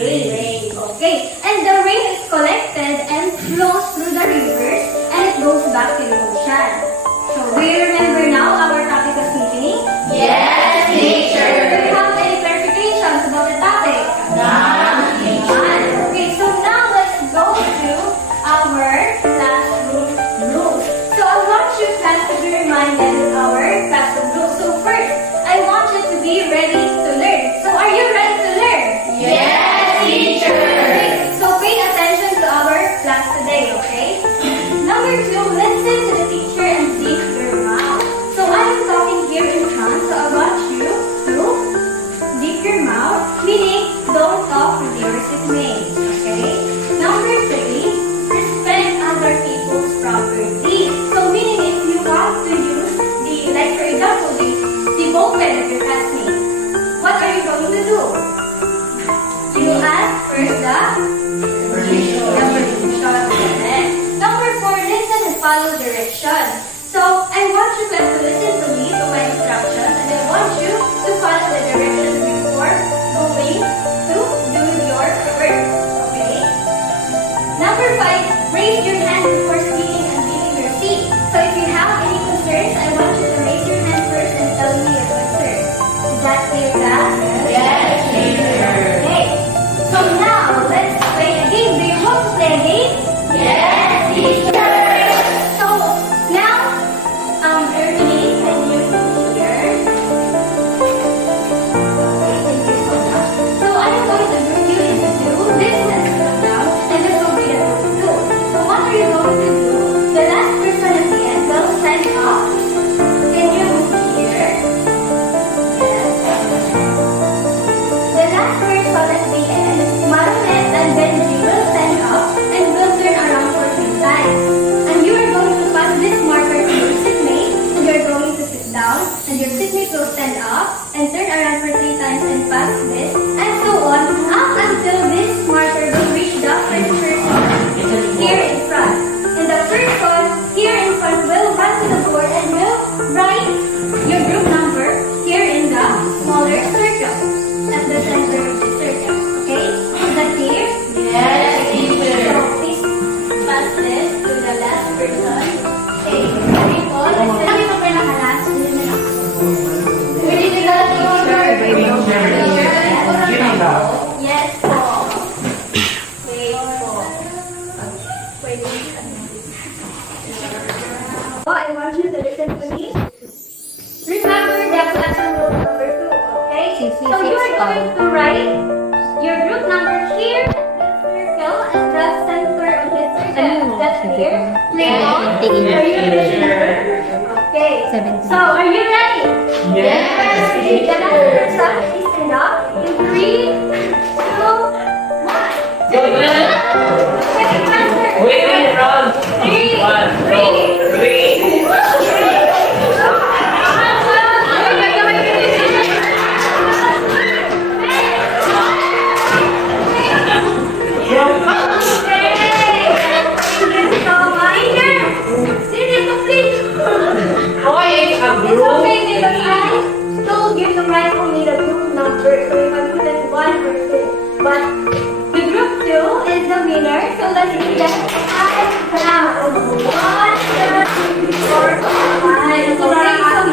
rain. Okay. And the rain is collected and flows through the rivers and it goes back to the ocean. So do you remember now our topic of seasoning? Yes, Do teacher. you have any clarifications about the topic? None. Okay, so now let's go to our classroom rules. So I want you guys to be reminded of our classroom rules. So first, I want you to be ready to learn. So are you ready to learn? Yes, teacher. Okay, so pay attention to our class today, okay? Number 2, listen to the teacher and zip your mouth. So I'm talking here in front, so I want you to zip your mouth, meaning don't talk with your seatmates, okay? Number 3, respect other people's property. So meaning if you want to use like for example, the ballpen of your classmate, what are you going to do? You ask first the permission. Number 4, listen and follow direction. So I want you guys to listen to me, to my instructions, and I want you to follow the directions before going to do your work. Okay? Number 5, raise your hand before speaking and leaving your seat. So if you have any concerns, I want you to raise your hand first and tell me your concerns. Is that clear, class? Yes, teacher. Okay. So now, let's play a game. Do you want to play a game? Yes, teacher. So, now, Ernie, can you hear? Okay, thank you so much. So, I'm going to bring you into this and sit down, and this will be the two. So, what are you going to do? The last person at the end will stand up. Can you move here? Yes. The last person at the end, Maronet and Benji, will stand up and will turn around for 3 times. And you are going to pass this marker to your seatmate, and you are going to sit down, and your seatmate will stand up and turn around for 3 times and pass this, and so on, up until this marker will reach the first person here in front. And the person here in front will run to the board and will write your group number here in the smaller circle at the center of the circle. Okay? Is that clear? Yes, teacher. So please pass this to the last person. Okay. Ready po? Sabi ko pa nakalas. Ready to go, teacher? Yes po. Wait po. Wait. Oh, I want you to listen to me. Remember the classroom rule number 2, okay? So you are going to write your group number here at the circle at the center of the circle. That's clear? Clear? Are you ready? Okay. So are you ready? Yes. The last person, please stand up in 3, 2, 1. Second answer. Wait, run. 3, 1, 2, 3. Hoy, a It's group. okay because I told you to write only the group number, so you can put it 1 or 2. But the group 2 is the winner, so let's do that. 1, 2, 3, 4, 5. So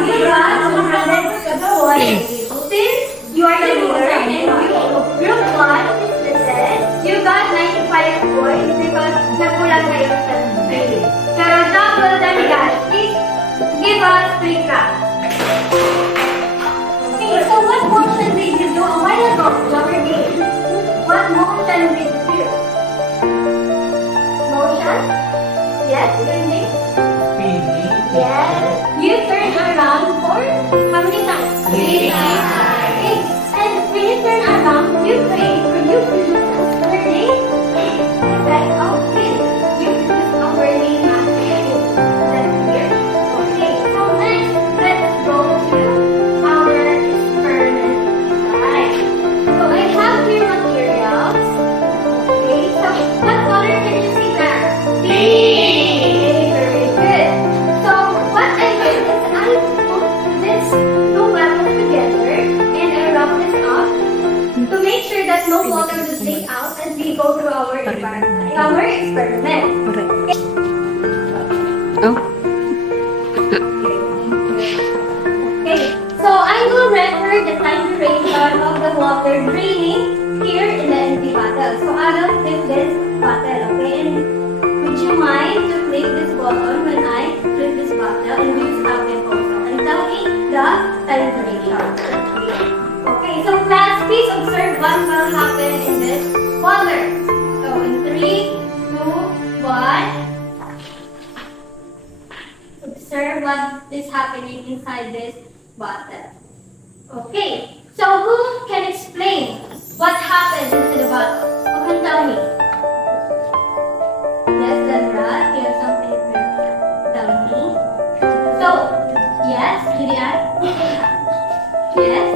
give us 100 points. Since you are the winner and you group 1, listen, you got 95 points because nakulang kayo sa 3. Pero double than that, please give us 3 claps. Okay, so what motion did you do a while ago in our game? What motion did you do? Motion? Yes, spinning? Yes. You turn around for how many times? 3 times. Okay. And when you turn around, you pray for you produce a name. Effect of sin. You produce our name after you. That's clear? Okay. So next, let's go to our experiment side. So I have here materials. Okay. So what color can you see there? Okay, very good. So what I did is I put this two bottles together and I wrap this up to make sure that no water will everything out and we go through our environment, our experiment. Oh. Okay, so I will refer the time duration of the water draining here in the empty bottle. So I will flip this bottle, okay? And would you mind to click this button when I flip this bottle and use tablet also? And tell me the time duration. Okay, so class, please observe what will happen in this water. So in 3, 2, 1. Observe what is happening inside this bottle. Okay, so who can explain what happened into the bottle? Who can tell me? Yes, Sandra, you have something to tell me. So, yes, Gideon? Yes? Yes,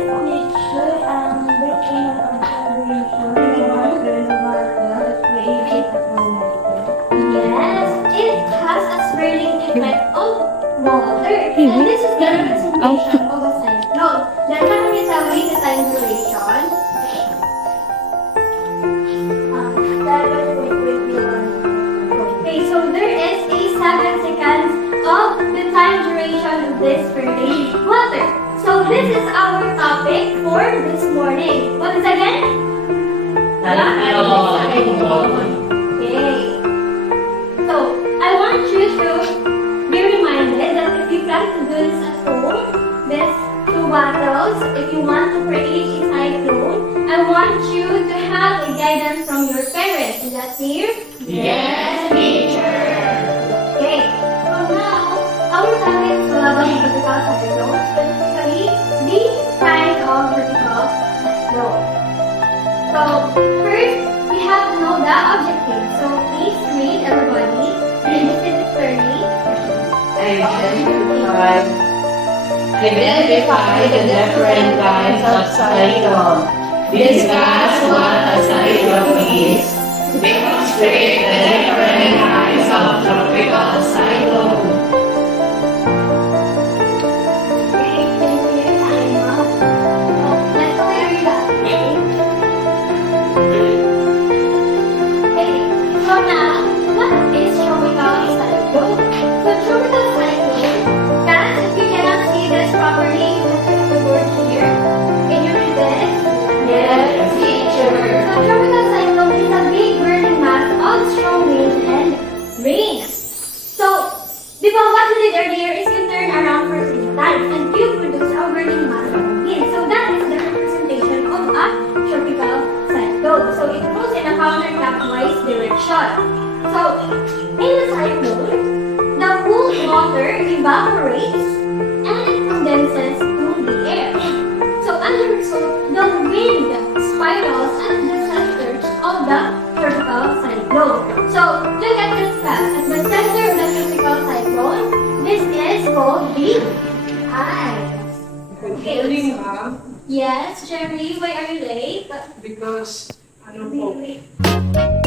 it has a swirling effect of water. And this is the representation of a cyclone. Then can you tell me the time duration? 7.21. Okay, so there is a 7 seconds of the time duration of this swirling water. So this is our topic for this morning. What is again? Okay. So, I want you to be reminded that if you plan to do this at home, these 2 bottles, if you want to create a cyclone, I want you to have a guidance from your parents. Is that clear? Yes, teacher. Okay. So now, our topic is about vertical cyclone, specifically the kind of vertical cyclone. So, first, we have to know the objective. So, please read, everybody. Read it clearly. Identify the different kinds of cyclone. Discuss what a cyclone is. Demonstrate the different kinds of tropical cyclone. Okay, thank you for your time, huh? Oh, let's clear that. Okay, so now, what is tropical cyclone? So tropical cyclone, guys, if you cannot see this properly, look at the word here. Can you read this? Yes, teacher. So tropical cyclone is a big burning mass of strong winds and rain. So, di ba what we did earlier is you turn around for 3 times and you produce a burning mass of wind. So that is the representation of a tropical cyclone. So it moves in a counterclockwise direction. So, in the cyclone, the cool water evaporates and it condenses to the air. So as a result, the wind spirals at the center of the tropical cyclone. So look at this map. At the center of the tropical cyclone, this is called the ice. Good morning, ma'am. Yes, Jerry, why are you late? Because, ano po, Wait.